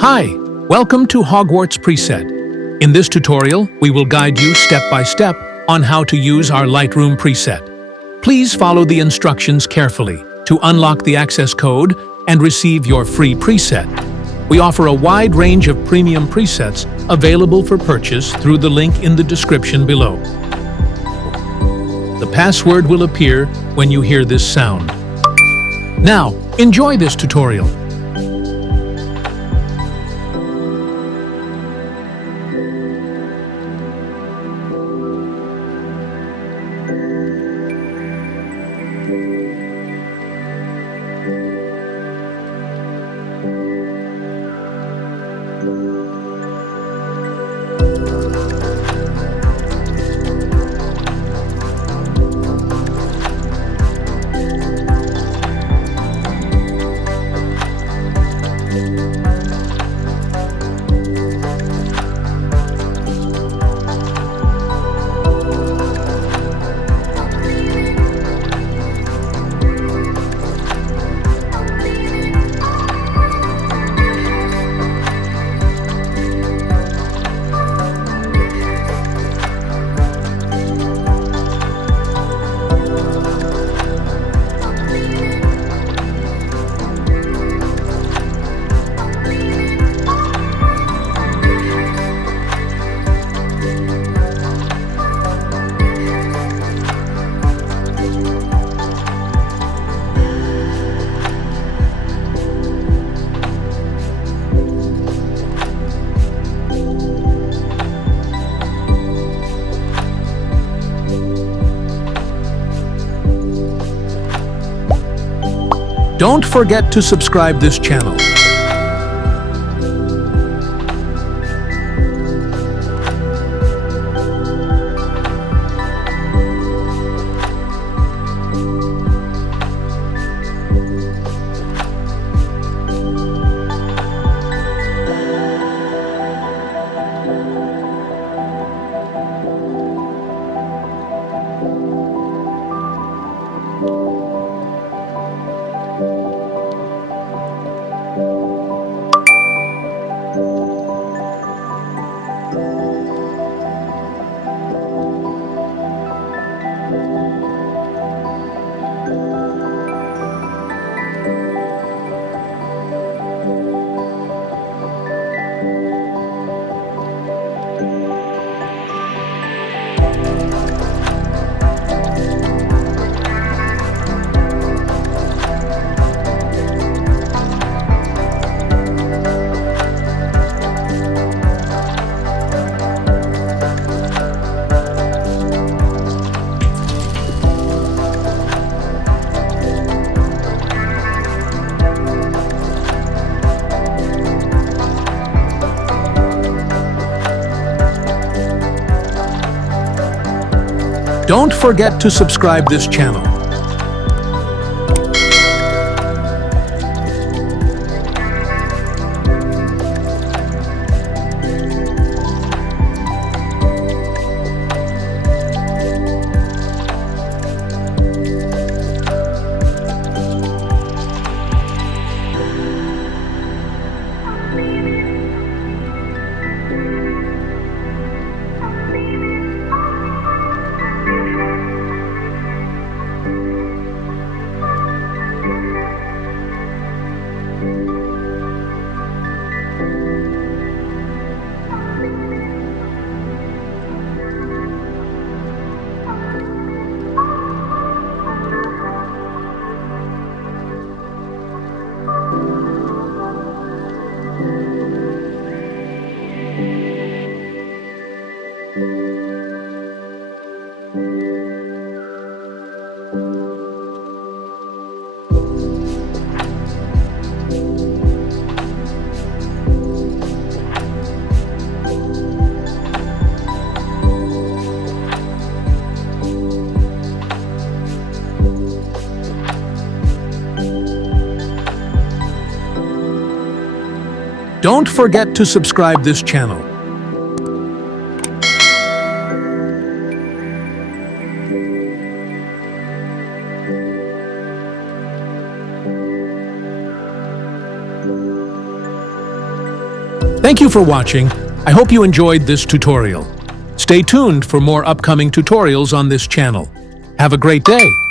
Hi, welcome to 𝗬𝗢𝗡. In this tutorial, we will guide you step by step on how to use our Lightroom preset. Please follow the instructions carefully to unlock the access code and receive your free preset. We offer a wide range of premium presets available for purchase through the link in the description below. The password will appear when you hear this sound. Now, enjoy this tutorial. Don't forget to subscribe this channel. Don't forget to subscribe this channel. Don't forget to subscribe this channel. Thank you for watching. I hope you enjoyed this tutorial. Stay tuned for more upcoming tutorials on this channel. Have a great day.